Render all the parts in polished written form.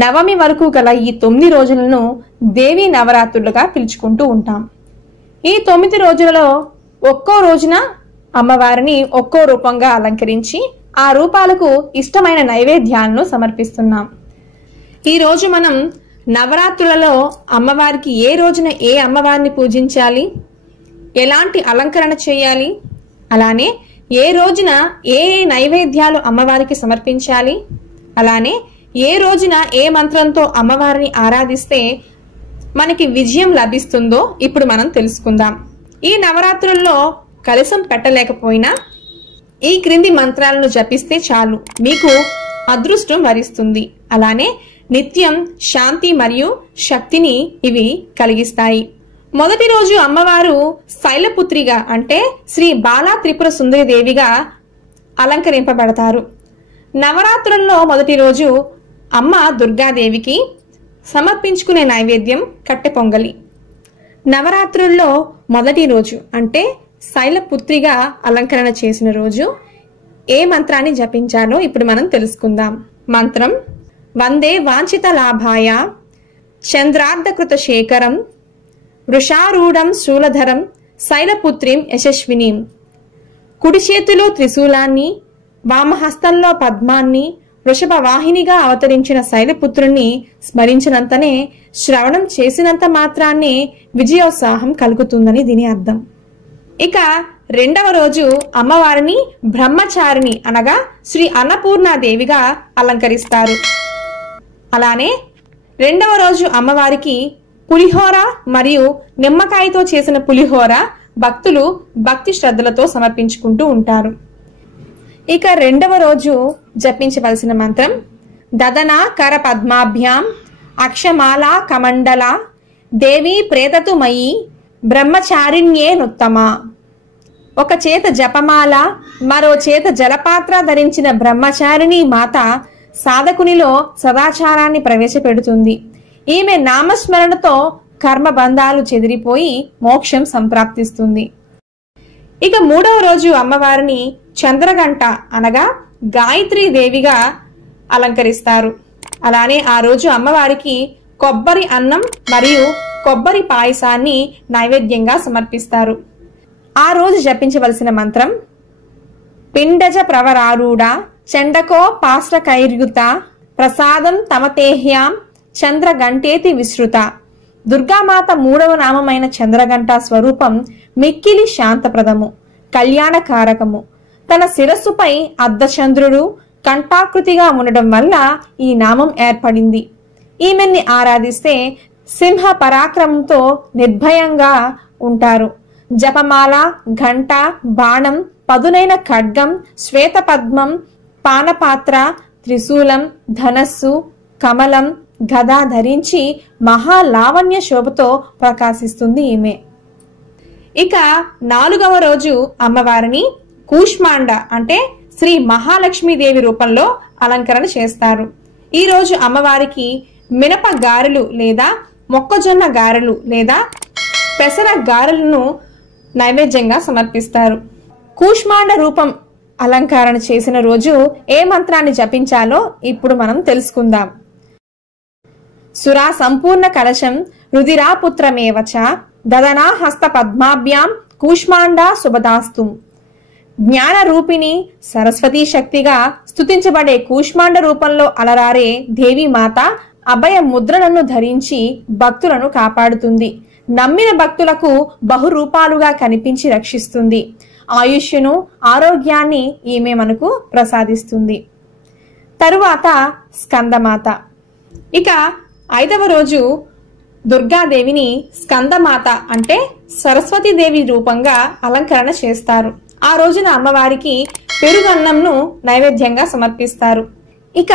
నవమి వరకు గల ఈ 9 రోజులను దేవీ నవరాత్రులుగా పిలుచుకుంటూ ఉంటాం. ఈ 9 రోజులలో ఒక్కో రోజున అమ్మవారిని ఒక్కో రూపంగా అలంకరించి ఆ రూపాలకు ఇష్టమైన నైవేద్యాలను సమర్పిస్తున్నాం. ఈ రోజు మనం నవరాత్రులలో అమ్మవారికి ఏ రోజున ఏ అమ్మవారిని పూజించాలి, ఎలాంటి అలంకరణ చేయాలి, అలానే ఏ రోజున ఏ నైవేద్యాలు అమ్మవారికి సమర్పించాలి, అలానే ఏ రోజున ఏ మంత్రంతో అమ్మవారిని ఆరాధిస్తే మనకి విజయం లభిస్తుందో ఇప్పుడు మనం తెలుసుకుందాం. ఈ నవరాత్రుల్లో కలశం పెట్టలేకపోయినా ఈ క్రింది మంత్రాలను జపిస్తే చాలు, మీకు అదృష్టం వరిస్తుంది. అలానే నిత్యం శాంతి మరియు శక్తిని ఇవి కలిగిస్తాయి. మొదటి రోజు అమ్మవారు శైలపుత్రిగా అంటే శ్రీ బాలా త్రిపుర సుందరి దేవిగా అలంకరింపబడతారు. నవరాత్రుల్లో మొదటి రోజు అమ్మ దుర్గాదేవికి సమర్పించుకునే నైవేద్యం కట్టె పొంగలి. నవరాత్రుల్లో మొదటి రోజు అంటే శైలపుత్రిగా అలంకరణ చేసిన రోజు ఏ మంత్రాన్ని జపించాలో ఇప్పుడు మనం తెలుసుకుందాం. మంత్రం: వందే వాంఛిత లాభాయ చంద్రార్ధకృత శేఖరం వృషారూఢం శూలధరం శైలపుత్రిం యశస్వినీం. కుడి చేతిలో త్రిశూలాన్ని, వామహస్తంలో పద్మాన్ని, వృషభ వాహినిగా అవతరించిన శైలపుత్రుణ్ణి స్మరించినంతనే, శ్రవణం చేసినంత మాత్రాన్నే విజయోత్సాహం కలుగుతుందని దీని అర్థం. ఇక రెండవ రోజు అమ్మవారిని బ్రహ్మచారిణి అనగా శ్రీ అన్నపూర్ణాదేవిగా అలంకరిస్తారు. అలానే రెండవ రోజు అమ్మవారికి పులిహోర మరియు నిమ్మకాయతో చేసిన పులిహోర భక్తులు భక్తి శ్రద్ధలతో సమర్పించుకుంటూ ఉంటారు. ఇక రెండవ రోజు జపించవలసిన మంత్రం: దదనా కర పద్మాభ్యాం అక్షమాలా కమండల దేవీ ప్రేతతు మయి బ్రహ్మచారిణ్యే నుత్తమ. ఒక చేత జపమాల, మరో చేత జలపాత్ర ధరించిన బ్రహ్మచారిణి మాత సాధకునిలో సదాచారాన్ని ప్రవేశపెడుతుంది. ఈమె నామస్మరణతో కర్మబంధాలు చెదిరిపోయి మోక్షం సంప్రాప్తిస్తుంది. ఇక మూడవ రోజు అమ్మవారిని చంద్రగంట అనగా గాయత్రీ దేవిగా అలంకరిస్తారు. అలానే ఆ రోజు అమ్మవారికి కొబ్బరి అన్నం మరియు కొబ్బరి పాయసాన్ని నైవేద్యంగా సమర్పిస్తారు. ఆ రోజు జపించవలసిన మంత్రం: పిండజ ప్రవరారూఢ చండకో పాశ్రకైర్యుత ప్రసాదం తమతేహ్యాం చంద్రగంటేతి విశ్రుత. దుర్గామాత మూడవ నామమైన చంద్రగంట స్వరూపం మిక్కిలి శాంతప్రదము, కళ్యాణకారకము. తన శిరస్సుపై అర్ధచంద్రుడు కంఠాకృతిగా ఉండడం వల్ల ఈ నామం ఏర్పడింది. ఈమెన్ని ఆరాధిస్తే సింహ పరాక్రమంతో నిర్భయంగా ఉంటారు. జపమాల, ఘంట, బాణం, పదునైన ఖడ్గం, శ్వేతపద్మం, పానపాత్ర, త్రిశూలం, ధనస్సు, కమలం, గద ధరించి మహాలావణ్య శోభతో ప్రకాశిస్తుంది ఈమె. ఇక నాలుగవ రోజు అమ్మవారిని కూష్మాండ అంటే శ్రీ మహాలక్ష్మీదేవి రూపంలో అలంకరణ చేస్తారు. ఈ రోజు అమ్మవారికి మినప గారెలు లేదా మొక్కజొన్న గారెలు లేదా పెసర గారెలను నైవేద్యంగా సమర్పిస్తారు. కూష్మాండ రూపం అలంకరణ చేసిన రోజు ఏ మంత్రాన్ని జపించాలో ఇప్పుడు మనం తెలుసుకుందాం. సురా సంపూర్ణ కలశం రుధిరాపుత్రమేవచ దదనా హస్త పద్మాభ్యాం కూష్మాండా శుభదాస్తు. జ్ఞాన రూపిణి సరస్వతీ శక్తిగా స్తుతించబడే కూష్మాండ రూపంలో అలరారే దేవీమాత అభయ ముద్రలను ధరించి భక్తులను కాపాడుతుంది. నమ్మిన భక్తులకు బహురూపాలుగా కనిపించి రక్షిస్తుంది. ఆయుష్ను, ఆరోగ్యాన్ని ఈమె మనకు ప్రసాదిస్తుంది. తరువాత స్కందమాత. ఇక ఐదవ రోజు దుర్గాదేవిని స్కందమాత అంటే సరస్వతీదేవి రూపంగా అలంకరణ చేస్తారు. ఆ రోజున అమ్మవారికి పెరుగన్నంను నైవేద్యంగా సమర్పిస్తారు. ఇక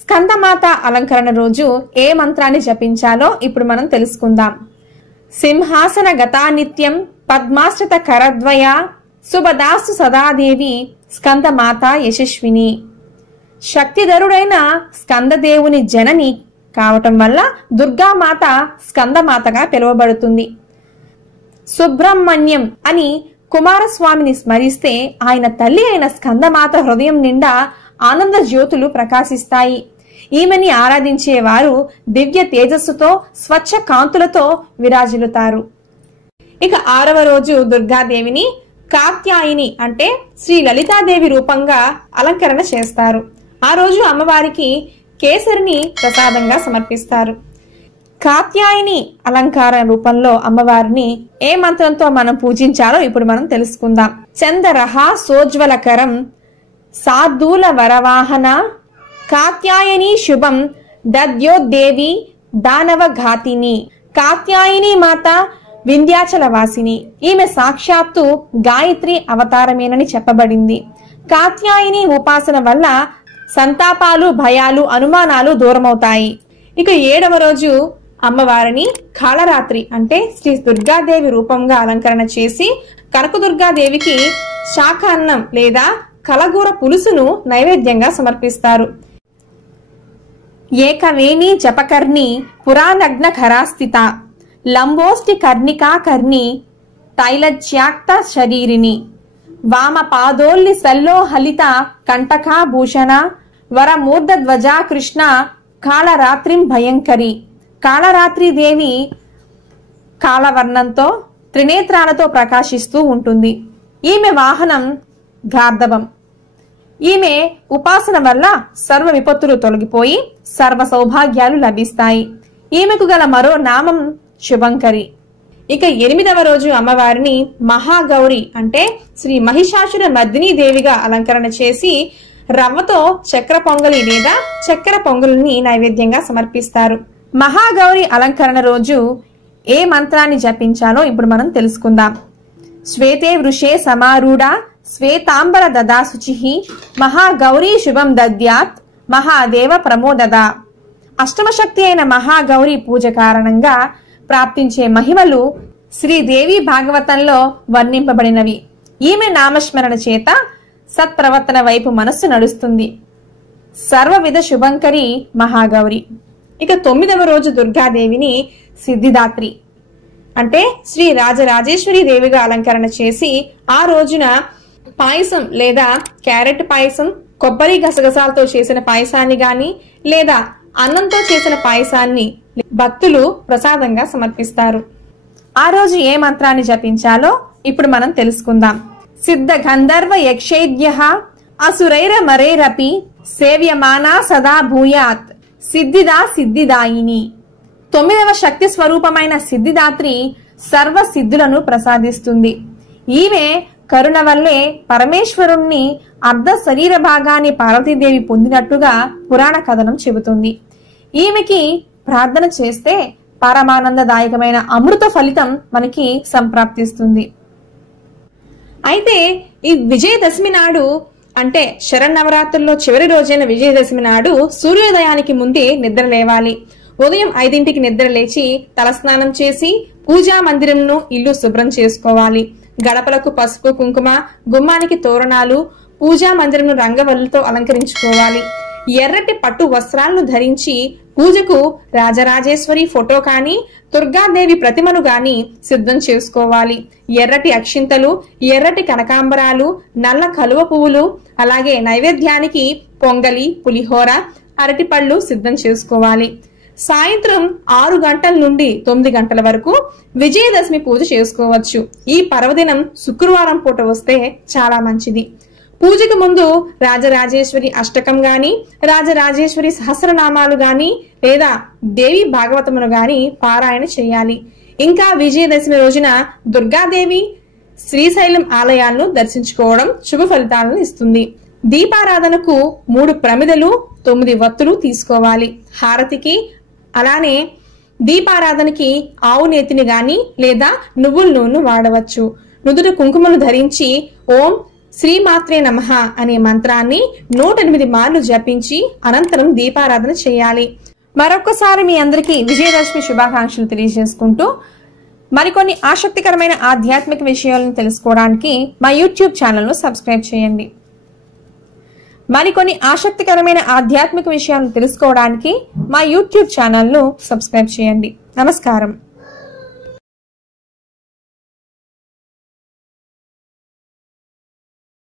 స్కందమాత అలంకరణ రోజు ఏ మంత్రాన్ని జపించాలో ఇప్పుడు మనం తెలుసుకుందాం. సింహాసన గతా నిత్యం పద్మాశ్రిత కరద్వయ శుభదాస్తు సదాదేవి స్కందమాత యశస్విని. శక్తిధరుడైన స్కందదేవుని జనని కావటం వల్ల దుర్గామాత స్కందమాతగా పిలువబడుతుంది. సుబ్రహ్మణ్యం అని కుమారస్వామిని స్మరిస్తే ఆయన తల్లి అయిన స్కందమాత హృదయం నిండా ఆనంద జ్యోతులు ప్రకాశిస్తాయి. ఈమెని ఆరాధించే వారు దివ్య తేజస్సుతో స్వచ్ఛ కాంతులతో విరాజిల్లుతారు. ఇక 6వ రోజు దుర్గాదేవిని కాత్యాయిని అంటే శ్రీ లలితాదేవి రూపంగా అలంకరణ చేస్తారు. ఆ రోజు అమ్మవారికి కేసరిని ప్రసాదంగా సమర్పిస్తారు. కాత్యాయిని అలంకార రూపంలో అమ్మవారిని ఏ మంత్రంతో మనం పూజించాలో ఇప్పుడు మనం తెలుసుకుందాం. చందరహ సోజ్వలకరం సాధూల వరవాహన కాత్యాయని శుభం దద్యోదేవి దానవ ఘాతిని. కాత్యాయని మాత వింధ్యాచల వాసిని. ఈమె సాక్షాత్తు గాయత్రి అవతారమేనని చెప్పబడింది. కాత్యాయని ఉపాసన వల్ల సంతాపాలు, భయాలు, అనుమానాలు దూరమవుతాయి. ఇక 7వ రోజు అమ్మవారిని కాళరాత్రి అంటే శ్రీ దుర్గాదేవి రూపంగా అలంకరణ చేసి కనకదుర్గాదేవికి శాకాన్నం లేదా కలగూర పులుసును నైవేద్యంగా సమర్పిస్తారు. ఏకవేణి జపకర్ణి పురానగ్న ఖరాస్థిత లంబోష్టి కర్ణికా కర్ణి తైలజ్యాక్త శరీరిని వామ పాదోల్లి సల్లోహలిత కంటకాభూషణ వరమూర్ధ ధ్వజా కృష్ణ కాళరాత్రిం భయంకరి. కాళరాత్రి దేవి కాళవర్ణంతో త్రినేత్రాలతో ప్రకాశిస్తూ ఉంటుంది. ఈమె వాహనం గార్ధవం. ఈమె ఉపాసన వల్ల సర్వ విపత్తులు తొలగిపోయి సర్వ సౌభాగ్యాలు లభిస్తాయి. ఈమెకు గల మరో నామం శుభంకరి. ఇక 8వ రోజు అమ్మవారిని మహాగౌరి అంటే శ్రీ మహిషాసుర మర్దిని దేవిగా అలంకరణ చేసి రవ్వతో చక్కెర పొంగలి లేదా చక్కెర పొంగలిని నైవేద్యంగా సమర్పిస్తారు. మహాగౌరి అలంకరణ రోజు ఏ మంత్రాన్ని జపించాలో ఇప్పుడు మనం తెలుసుకుందాం. శ్వేతే వృషే సమారూఢ శ్వేతాంబర దదా శుచి మహాగౌరీ శుభం దద్యాత్ మహాదేవ ప్రమోదద. అష్టమశక్తి అయిన మహాగౌరి పూజ కారణంగా ప్రాప్తించే మహిమలు శ్రీదేవి భాగవతంలో వర్ణింపబడినవి. ఈమె నామస్మరణ చేత సత్ప్రవర్తన వైపు మనస్సు నడుస్తుంది. సర్వవిధ శుభంకరి మహాగౌరి. ఇక 9వ రోజు దుర్గాదేవిని సిద్ధిదాత్రి అంటే శ్రీ రాజరాజేశ్వరి దేవిగా అలంకరణ చేసి ఆ రోజున పాయసం లేదా క్యారెట్ పాయసం, కొబ్బరి గసగసాలతో చేసిన పాయసాన్ని గాని లేదా అన్నంతో చేసిన పాయసాన్ని భక్తులు ప్రసాదంగా సమర్పిస్తారు. ఆ రోజు ఏ మంత్రాన్ని జపించాలో ఇప్పుడు మనం తెలుసుకుందాం. సిద్ధ గంధర్వ యక్షైద్యః అసురైర మరైరపి సేవ్యమానా సదా భూయాత్ సిద్ధిదా సిద్ధిదాయిని. 9వ శక్తి స్వరూపమైన సిద్ధిదాత్రి సర్వ సిద్ధులను ప్రసాదిస్తుంది. ఈమె కరుణ వల్లే పరమేశ్వరుణ్ణి అర్ధ శరీర భాగాన్ని పార్వతీదేవి పొందినట్టుగా పురాణ కథనం చెబుతుంది. ఈమెకి ప్రార్థన చేస్తే పరమానందదాయకమైన అమృత ఫలితం మనకి సంప్రాప్తిస్తుంది. అయితే ఈ విజయదశమి నాడు అంటే శరన్నవరాత్రుల్లో చివరి రోజైన విజయదశమి నాడు సూర్యోదయానికి ముందే నిద్ర లేవాలి. ఉదయం 5ంటికి నిద్ర లేచి తలస్నానం చేసి పూజా మందిరంను ఇల్లు శుభ్రం చేసుకోవాలి. గడపలకు పసుపు కుంకుమ, గుమ్మానికి తోరణాలు, పూజా మందిరంను రంగవల్లుతో అలంకరించుకోవాలి. ఎర్రటి పట్టు వస్త్రాలను ధరించి పూజకు రాజరాజేశ్వరి ఫోటో కాని దుర్గాదేవి ప్రతిమను గాని సిద్ధం చేసుకోవాలి. ఎర్రటి అక్షింతలు, ఎర్రటి కనకాంబరాలు, నల్ల కలువ పువ్వులు, అలాగే నైవేద్యానికి పొంగలి, పులిహోర, అరటిపళ్ళు సిద్ధం చేసుకోవాలి. సాయంత్రం 6 గంటల నుండి 9 గంటల వరకు విజయదశమి పూజ చేసుకోవచ్చు. ఈ పర్వదినం శుక్రవారం పూట వస్తే చాలా మంచిది. పూజకు ముందు రాజరాజేశ్వరి అష్టకం గాని, రాజరాజేశ్వరి సహస్రనామాలు గాని లేదా దేవి భాగవతమును గాని పారాయణ చేయాలి. ఇంకా విజయదశమి రోజున దుర్గాదేవి శ్రీశైలం ఆలయాలను దర్శించుకోవడం శుభ ఫలితాలను ఇస్తుంది. దీపారాధనకు 3 ప్రమిదలు, 9 వత్తులు తీసుకోవాలి. హారతికి అలానే దీపారాధనకి ఆవు నేతిని గాని లేదా నువ్వుల నూనె వాడవచ్చు. నుదుట కుంకుమను ధరించి ఓం శ్రీమాత్రే నమః అనే మంత్రాన్ని 108 మార్లు జపించి అనంతరం దీపారాధన చేయాలి. మరొకసారి మీ అందరికీ విజయదశమి శుభాకాంక్షలు తెలియజేసుకుంటూ మరికొన్ని ఆసక్తికరమైన ఆధ్యాత్మిక విషయాలను తెలుసుకోవడానికి మా యూట్యూబ్ ఛానల్ను సబ్స్క్రైబ్ చేయండి. మరికొన్ని ఆసక్తికరమైన ఆధ్యాత్మిక విషయాలను తెలుసుకోవడానికి మా యూట్యూబ్ ఛానల్ను సబ్స్క్రైబ్ చేయండి. నమస్కారం.